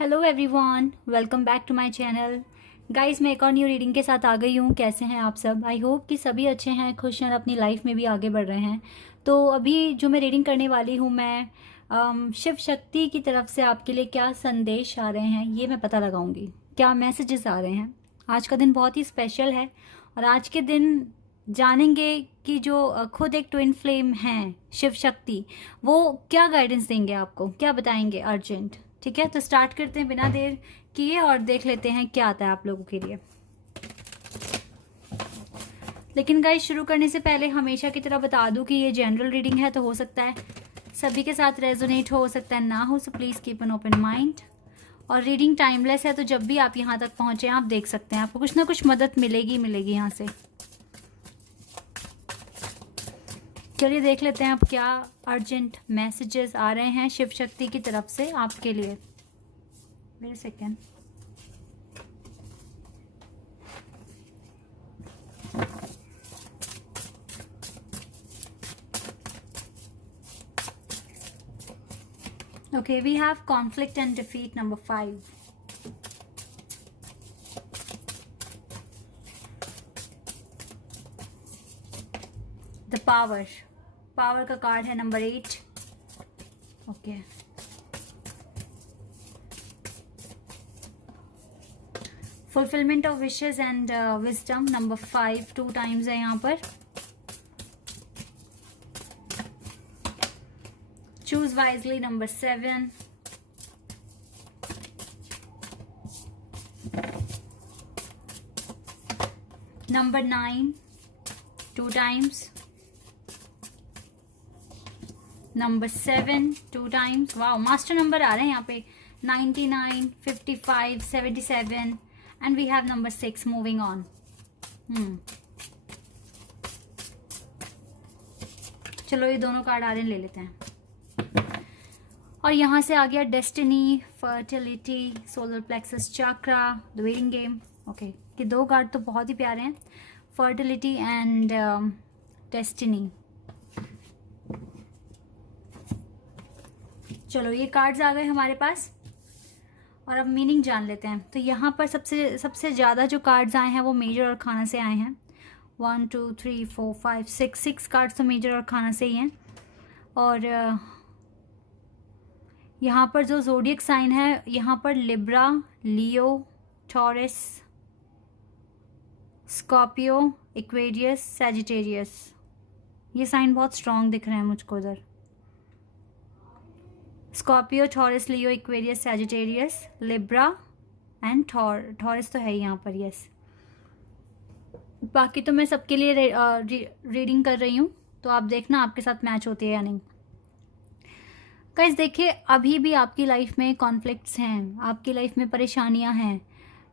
Hello everyone, welcome back to my channel. Guys, मैं एक और न्यू रीडिंग के साथ आ गई हूँ। कैसे हैं आप सब? आई होप कि सभी अच्छे हैं, खुश हैं और अपनी लाइफ में भी आगे बढ़ रहे हैं। तो अभी जो मैं रीडिंग करने वाली हूँ, मैं शिव शक्ति की तरफ से आपके लिए क्या संदेश आ रहे हैं ये मैं पता लगाऊंगी, क्या मैसेजेस आ रहे हैं। आज का दिन बहुत ही स्पेशल है और आज के दिन जानेंगे कि जो खुद एक ट्विन फ्लेम हैं शिव शक्ति, वो क्या गाइडेंस देंगे आपको, क्या बताएंगे अर्जेंट। ठीक है, तो स्टार्ट करते हैं बिना देर किए और देख लेते हैं क्या आता है आप लोगों के लिए। लेकिन गाइस, शुरू करने से पहले हमेशा की तरह बता दूं कि ये जनरल रीडिंग है, तो हो सकता है सभी के साथ रेजोनेट हो सकता है ना हो, so please keep an open mind. और रीडिंग टाइमलेस है, तो जब भी आप यहाँ तक पहुँचे आप देख सकते हैं, आपको कुछ ना कुछ मदद मिलेगी यहाँ से। चलिए देख लेते हैं अब क्या अर्जेंट मैसेजेस आ रहे हैं शिव शक्ति की तरफ से आपके लिए। Wait a second. Okay, we have conflict and defeat number 5. The power. Power का कार्ड है number 8. Okay, fulfilment of wishes and wisdom number 5 2 times है यहाँ पर. Choose wisely number 7. Number 9 2 times. Number 7 2 times. Wow, master number आ रहे हैं यहाँ पे 99 55 77 and we have number 6 moving on. चलो ये दोनों कार्ड आ रहे हैं, ले लेते हैं. और यहाँ से आ गया destiny, fertility, solar plexus chakra, the waiting game. Okay, ये दो कार्ड तो बहुत ही प्यारे हैं, फर्टिलिटी एंड डेस्टिनी. चलो ये कार्ड्स आ गए हमारे पास और अब मीनिंग जान लेते हैं. तो यहाँ पर सबसे ज़्यादा जो कार्ड्स आए हैं वो मेजर और खाना से आए हैं. 1 2 3 4 5 6 कार्ड्स तो मेजर और खाना से ही हैं. और यहाँ पर जो ज़ोडिएक साइन है, यहाँ पर लिब्रा, लियो, टॉरस, स्कॉर्पियो, एक्वेरियस, सैजिटेरियस, ये साइन बहुत स्ट्रॉन्ग दिख रहे हैं मुझको इधर. Scorpio, taurus, Leo, Aquarius, Sagittarius, Libra and taurus तो है यहाँ पर. यस, बाकी तो मैं सबके लिए रीडिंग कर रही हूँ, तो आप देखना आपके साथ मैच होती है या नहीं. गाइस देखिए, अभी भी आपकी लाइफ में कॉन्फ्लिक्ट्स हैं, आपकी लाइफ में परेशानियां हैं,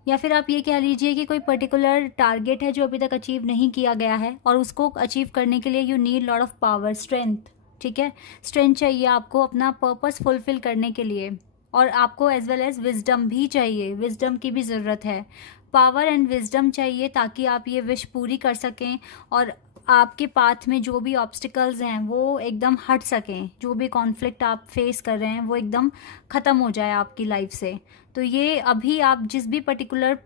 या फिर आप ये कह लीजिए कि कोई पर्टिकुलर टारगेट है जो अभी तक अचीव नहीं किया गया है और उसको अचीव करने के लिए you need lot of power, strength. ठीक है, स्ट्रेंथ चाहिए आपको अपना पर्पस फुलफिल करने के लिए, और आपको एज वेल एज विजडम भी चाहिए, विजडम की भी ज़रूरत है. पावर एंड विजडम चाहिए ताकि आप ये विश पूरी कर सकें और आपके पाथ में जो भी ऑब्स्टिकल्स हैं वो एकदम हट सकें, जो भी कॉन्फ्लिक्ट आप फेस कर रहे हैं वो एकदम ख़त्म हो जाए आपकी लाइफ से. तो ये अभी आप जिस भी पर्टिकुलर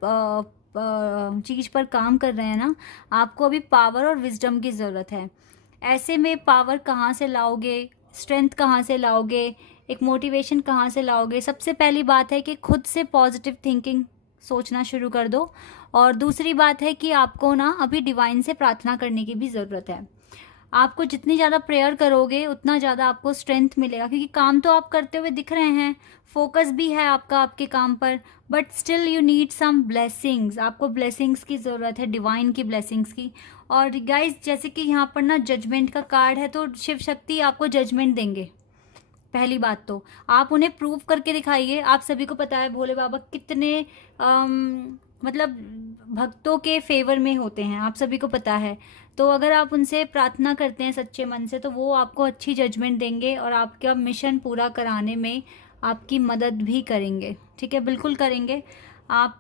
चीज़ पर काम कर रहे हैं ना, आपको अभी पावर और विजडम की ज़रूरत है. ऐसे में पावर कहाँ से लाओगे, स्ट्रेंथ कहाँ से लाओगे, एक मोटिवेशन कहाँ से लाओगे? सबसे पहली बात है कि खुद से पॉजिटिव थिंकिंग सोचना शुरू कर दो. और दूसरी बात है कि आपको ना अभी डिवाइन से प्रार्थना करने की भी ज़रूरत है. आपको जितनी ज़्यादा प्रेयर करोगे उतना ज़्यादा आपको स्ट्रेंथ मिलेगा, क्योंकि काम तो आप करते हुए दिख रहे हैं, फोकस भी है आपका आपके काम पर, but still you need some blessings. आपको ब्लेसिंग्स की ज़रूरत है, डिवाइन की ब्लेसिंग्स की. और गाइज, जैसे कि यहाँ पर ना जजमेंट का कार्ड है, तो शिव शक्ति आपको जजमेंट देंगे. पहली बात तो आप उन्हें प्रूव करके दिखाइए. आप सभी को पता है भोले बाबा कितने मतलब भक्तों के फेवर में होते हैं, आप सभी को पता है. तो अगर आप उनसे प्रार्थना करते हैं सच्चे मन से, तो वो आपको अच्छी जजमेंट देंगे और आपका मिशन पूरा कराने में आपकी मदद भी करेंगे. ठीक है, बिल्कुल करेंगे. आप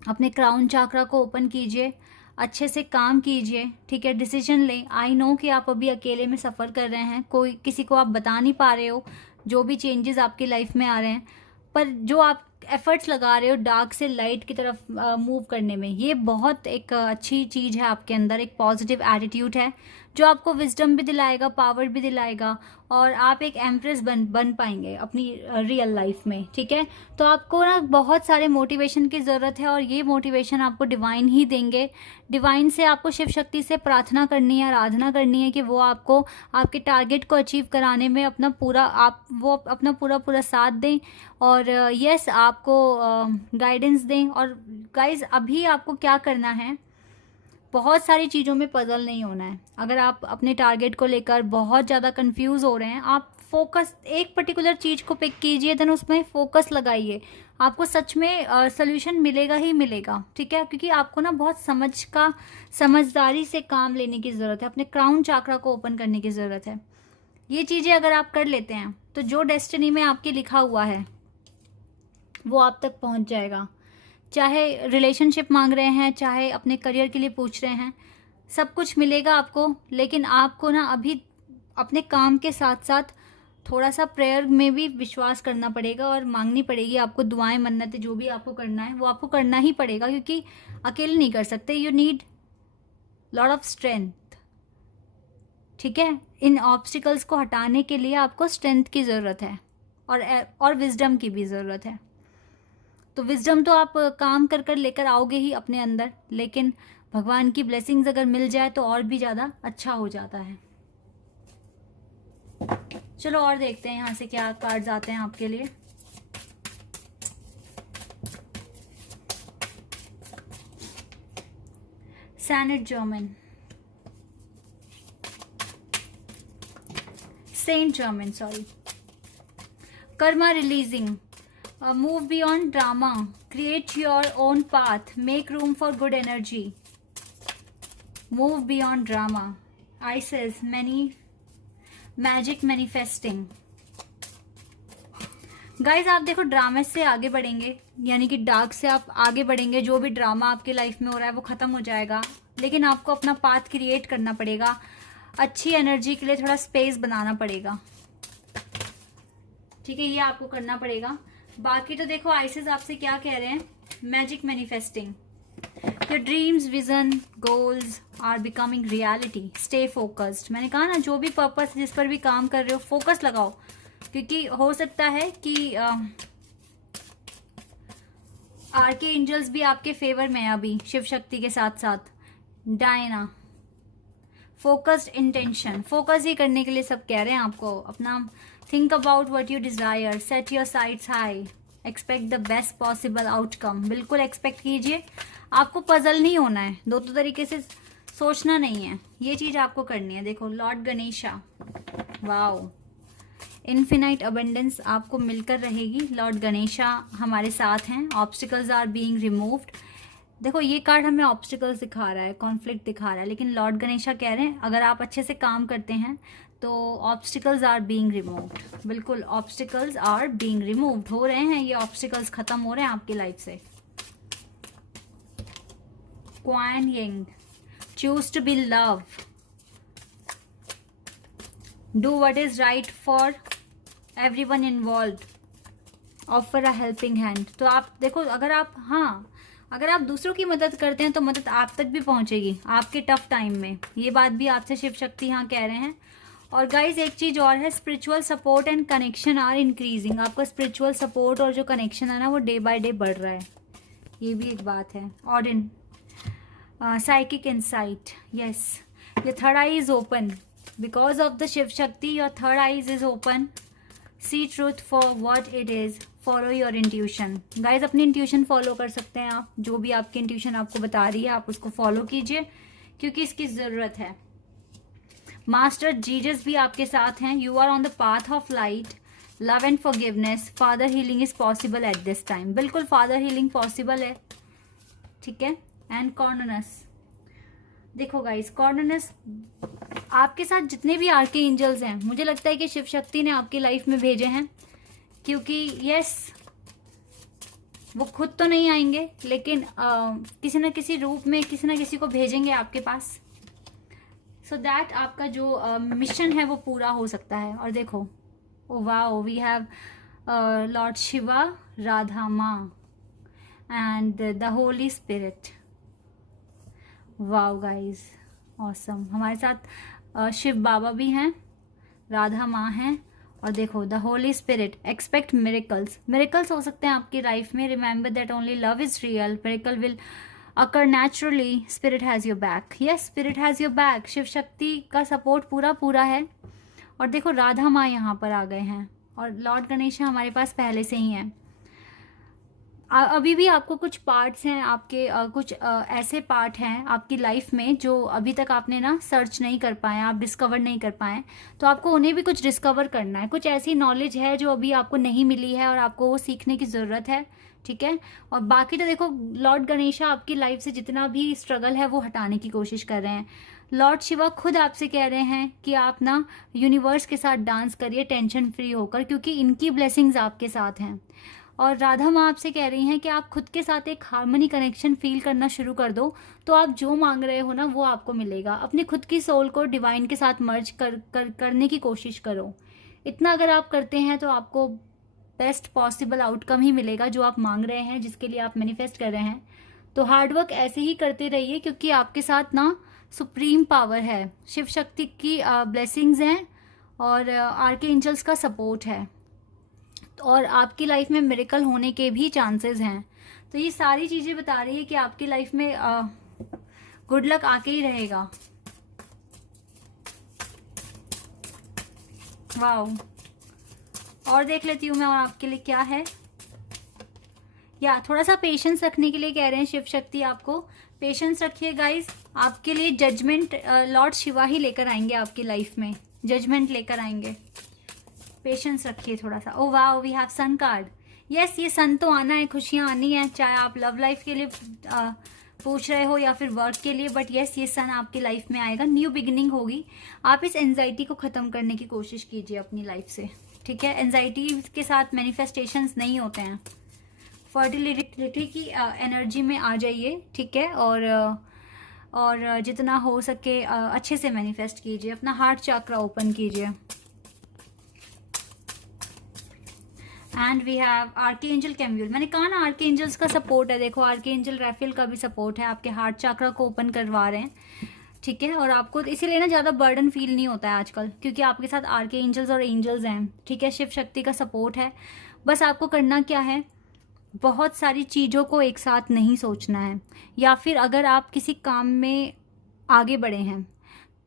अपने क्राउन चाकरा को ओपन कीजिए, अच्छे से काम कीजिए. ठीक है, डिसीजन लें. आई नो कि आप अभी अकेले में सफ़र कर रहे हैं, कोई किसी को आप बता नहीं पा रहे हो जो भी चेंजेस आपकी लाइफ में आ रहे हैं, पर जो आप एफर्ट्स लगा रहे हो डार्क से लाइट की तरफ मूव करने में, ये बहुत एक अच्छी चीज़ है आपके अंदर, एक पॉजिटिव एटीट्यूड है जो आपको विजडम भी दिलाएगा, पावर भी दिलाएगा, और आप एक एम्प्रेस बन पाएंगे अपनी रियल लाइफ में। ठीक है, तो आपको ना बहुत सारे मोटिवेशन की ज़रूरत है, और ये मोटिवेशन आपको डिवाइन ही देंगे। डिवाइन से आपको शिव शक्ति से प्रार्थना करनी है, आराधना करनी है कि वो आपको आपके टारगेट को अचीव कराने में अपना पूरा साथ दें, और यस आपको गाइडेंस दें। और गाइज अभी आपको क्या करना है, बहुत सारी चीज़ों में पजल नहीं होना है। अगर आप अपने टारगेट को लेकर बहुत ज़्यादा कंफ्यूज हो रहे हैं, आप फोकस एक पर्टिकुलर चीज़ को पिक कीजिए, देन उसमें फोकस लगाइए, आपको सच में सोल्यूशन मिलेगा ही मिलेगा। ठीक है, क्योंकि आपको ना बहुत समझदारी से काम लेने की ज़रूरत है, अपने क्राउन चाकरा को ओपन करने की ज़रूरत है। ये चीज़ें अगर आप कर लेते हैं तो जो डेस्टिनी में आपके लिखा हुआ है वो आप तक पहुंच जाएगा। चाहे रिलेशनशिप मांग रहे हैं, चाहे अपने करियर के लिए पूछ रहे हैं, सब कुछ मिलेगा आपको। लेकिन आपको ना अभी अपने काम के साथ साथ थोड़ा सा प्रेयर में भी विश्वास करना पड़ेगा, और मांगनी पड़ेगी आपको दुआएं, मन्नतें, जो भी आपको करना है वो आपको करना ही पड़ेगा, क्योंकि अकेले नहीं कर सकते। You need lot of strength. ठीक है, इन ऑब्स्टिकल्स को हटाने के लिए आपको स्ट्रेंथ की ज़रूरत है, और विजडम की भी ज़रूरत है। तो विजडम तो आप काम कर कर लेकर आओगे ही अपने अंदर, लेकिन भगवान की ब्लेसिंग्स अगर मिल जाए तो और भी ज़्यादा अच्छा हो जाता है। चलो और देखते हैं यहाँ से क्या कार्ड्स आते हैं आपके लिए। Saint Germain, saint Germain, sorry. Karma releasing, move beyond drama, create your own path, make room for good energy, move beyond drama. Isis, magic manifesting. Guys आप देखो, ड्रामे से आगे बढ़ेंगे, यानी कि डार्क से आप आगे बढ़ेंगे। जो भी ड्रामा आपके लाइफ में हो रहा है वो खत्म हो जाएगा, लेकिन आपको अपना पाथ क्रिएट करना पड़ेगा। अच्छी एनर्जी के लिए थोड़ा स्पेस बनाना पड़ेगा। ठीक है, ये आपको करना पड़ेगा। बाकी तो देखो आइसिस आपसे क्या कह रहे हैं, magic manifesting, your dreams, vision, goals are becoming reality, stay focused. मैंने कहा ना, जो भी पर्पस जिस पर भी काम कर रहे हो फोकस लगाओ, क्योंकि हो सकता है कि आर्के एंजल्स भी आपके फेवर में है अभी शिव शक्ति के साथ साथ। डायना, फोकस्ड इंटेंशन, फोकस ही करने के लिए सब कह रहे हैं आपको। अपना think about what you desire, set your sites high, expect the best possible outcome. बिल्कुल एक्सपेक्ट कीजिए, आपको पजल नहीं होना है, दो तरीके से सोचना नहीं है, ये चीज आपको करनी है। देखो lord Ganesha, wow, infinite abundance आपको मिलकर रहेगी। लॉर्ड गणेशा हमारे साथ हैं। Obstacles are being removed. देखो ये कार्ड हमें ऑब्स्टिकल्स दिखा रहा है, कॉन्फ्लिक्ट दिखा रहा है, लेकिन लॉर्ड गणेशा कह रहे हैं अगर आप अच्छे से काम करते हैं तो ऑब्स्टिकल्स आर बीइंग रिमूव्ड। बिल्कुल ऑब्स्टिकल्स आर बीइंग रिमूव्ड, हो रहे हैं, ये ऑब्स्टिकल्स खत्म हो रहे हैं आपकी लाइफ से। Kuan Yin, choose to be love, do what is right for everyone involved, offer a helping hand. तो आप देखो, अगर आप दूसरों की मदद करते हैं तो मदद आप तक भी पहुंचेगी आपके टफ टाइम में। ये बात भी आपसे शिव शक्ति यहाँ कह रहे हैं। और गाइज एक चीज और है, spiritual support and connection are increasing. आपका स्पिरिचुअल सपोर्ट और जो कनेक्शन है ना वो डे बाय डे बढ़ रहा है, ये भी एक बात है। और इन psychic insight, yes, your third eye is open because of the Shiv Shakti. Your third eyes is open, see truth for what it is, follow your intuition. Guys अपनी इंट्यूशन फॉलो कर सकते हैं आप, जो भी आपकी इंट्यूशन आपको बता रही है आप उसको फॉलो कीजिए, क्योंकि इसकी ज़रूरत है। मास्टर जीजस भी आपके साथ हैं। You are on the path of light, love and forgiveness, father healing is possible at this time. बिल्कुल फादर हीलिंग पॉसिबल है, ठीक है। एंड कॉर्नरस, देखो गाइज कॉर्नरस आपके साथ जितने भी आर्के एंजल्स हैं, मुझे लगता है कि शिव शक्ति ने आपकी लाइफ में भेजे हैं, क्योंकि यस वो खुद तो नहीं आएंगे, लेकिन किसी न किसी रूप में किसी न किसी को भेजेंगे आपके पास, सो दैट आपका जो मिशन है वो पूरा हो सकता है। और देखो, oh wow, we have Lord Shiva, Radha माँ and the holy spirit. Wow guys, awesome. हमारे साथ शिव बाबा भी हैं, राधा माँ हैं, और देखो the holy spirit. Expect miracles. Miracles हो सकते हैं आपकी लाइफ में। Remember that only love is real, miracle will occur naturally, spirit has your back. Yes, spirit has your back. Shiv Shakti का सपोर्ट पूरा है। और देखो राधा माँ यहाँ पर आ गए हैं, और लॉर्ड गणेश हमारे पास पहले से ही हैं। अभी भी आपको कुछ पार्ट्स हैं आपके, कुछ ऐसे पार्ट हैं आपकी लाइफ में जो अभी तक आपने ना सर्च नहीं कर पाए, आप डिस्कवर नहीं कर पाए, तो आपको उन्हें भी कुछ डिस्कवर करना है। कुछ ऐसी नॉलेज है जो अभी आपको नहीं मिली है और आपको वो सीखने की ज़रूरत है, ठीक है। और बाकी तो देखो लॉर्ड गणेशा आपकी लाइफ से जितना भी स्ट्रगल है वो हटाने की कोशिश कर रहे हैं। लॉर्ड शिवा खुद आपसे कह रहे हैं कि आप ना यूनिवर्स के साथ डांस करिए टेंशन फ्री होकर, क्योंकि इनकी ब्लेसिंग्स आपके साथ हैं। और राधा माँ आपसे कह रही हैं कि आप खुद के साथ एक हार्मनी कनेक्शन फील करना शुरू कर दो, तो आप जो मांग रहे हो ना वो आपको मिलेगा। अपनी खुद की सोल को डिवाइन के साथ मर्ज करने की कोशिश करो। इतना अगर आप करते हैं तो आपको बेस्ट पॉसिबल आउटकम ही मिलेगा जो आप मांग रहे हैं, जिसके लिए आप मैनिफेस्ट कर रहे हैं। तो हार्डवर्क ऐसे ही करते रहिए, क्योंकि आपके साथ ना सुप्रीम पावर है, शिव शक्ति की ब्लेसिंग्स हैं और आर्कएंजल्स का सपोर्ट है, और आपकी लाइफ में मिरेकल होने के भी चांसेस हैं। तो ये सारी चीज़ें बता रही है कि आपकी लाइफ में गुड लक आके ही रहेगा। वाओ, और देख लेती हूँ मैं और आपके लिए क्या है। या थोड़ा सा पेशेंस रखने के लिए कह रहे हैं शिव शक्ति आपको। पेशेंस रखिए गाइस, आपके लिए जजमेंट लॉर्ड शिवा ही लेकर आएंगे आपकी लाइफ में, जजमेंट लेकर आएंगे। पेशेंस रखिए थोड़ा सा। Oh wow, we have sun card. Yes, ये सन तो आना है, खुशियाँ आनी है, चाहे आप लव लाइफ के लिए पूछ रहे हो या फिर वर्क के लिए, बट यस ये सन आपकी लाइफ में आएगा। न्यू बिगिनिंग होगी। आप इस एंजाइटी को ख़त्म करने की कोशिश कीजिए अपनी लाइफ से, ठीक है। एंजाइटी के साथ मैनिफेस्टेशंस नहीं होते हैं। फर्टिलिटी की एनर्जी में आ जाइए, ठीक है। और जितना हो सके अच्छे से मैनिफेस्ट कीजिए, अपना हार्ट चक्रा ओपन कीजिए। And we have archangel Chamuel. मैंने कहा ना आर्कएंजल्स का सपोर्ट है। देखो आर्कएंजल राफेल का भी सपोर्ट है, आपके हार्ट चक्रा को ओपन करवा रहे हैं, ठीक है। और आपको इसीलिए ना ज़्यादा बर्डन फील नहीं होता है आजकल, क्योंकि आपके साथ आर्कएंजल्स और एंजल्स हैं, ठीक है। शिव शक्ति का सपोर्ट है। बस आपको करना क्या है, बहुत सारी चीज़ों को एक साथ नहीं सोचना है। या फिर अगर आप किसी काम में आगे बढ़े हैं,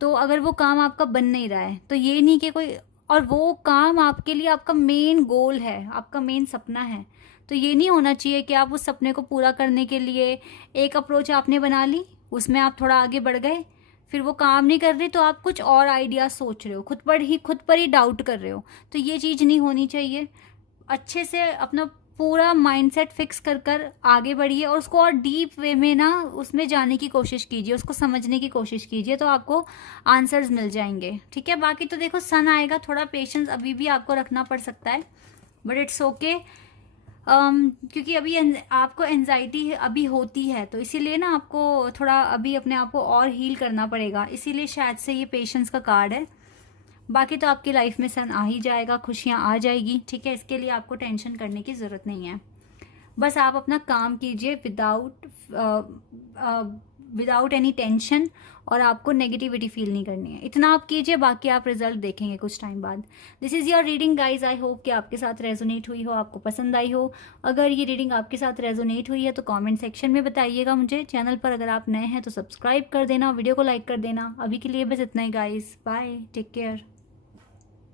तो अगर वो काम आपका बन नहीं रहा है, तो ये नहीं कि कोई और वो काम आपके लिए आपका मेन गोल है, आपका मेन सपना है, तो ये नहीं होना चाहिए कि आप उस सपने को पूरा करने के लिए एक अप्रोच आपने बना ली, उसमें आप थोड़ा आगे बढ़ गए, फिर वो काम नहीं कर रही तो आप कुछ और आइडिया सोच रहे हो, खुद पर ही डाउट कर रहे हो। तो ये चीज़ नहीं होनी चाहिए। अच्छे से अपना पूरा माइंडसेट फिक्स कर आगे बढ़िए, और उसको और डीप वे में ना उसमें जाने की कोशिश कीजिए, उसको समझने की कोशिश कीजिए, तो आपको आंसर्स मिल जाएंगे, ठीक है। बाकी तो देखो सन आएगा, थोड़ा पेशेंस अभी भी आपको रखना पड़ सकता है, बट इट्स ओके। क्योंकि अभी आपको एंजाइटी अभी होती है, तो इसीलिए ना आपको थोड़ा अभी अपने आप को और हील करना पड़ेगा, इसीलिए शायद से ये पेशेंस का कार्ड है। बाकी तो आपकी लाइफ में सन आ ही जाएगा, खुशियाँ आ जाएगी, ठीक है। इसके लिए आपको टेंशन करने की ज़रूरत नहीं है। बस आप अपना काम कीजिए विदाउट एनी टेंशन, और आपको नेगेटिविटी फील नहीं करनी है। इतना आप कीजिए, बाकी आप रिजल्ट देखेंगे कुछ टाइम बाद। This is your reading guys. I hope कि आपके साथ रेजोनेट हुई हो, आपको पसंद आई हो। अगर ये रीडिंग आपके साथ रेजोनेट हुई है तो कमेंट सेक्शन में बताइएगा मुझे। चैनल पर अगर आप नए हैं तो सब्सक्राइब कर देना, वीडियो को लाइक कर देना। अभी के लिए बस इतना ही गाइज, बाय, टेक केयर।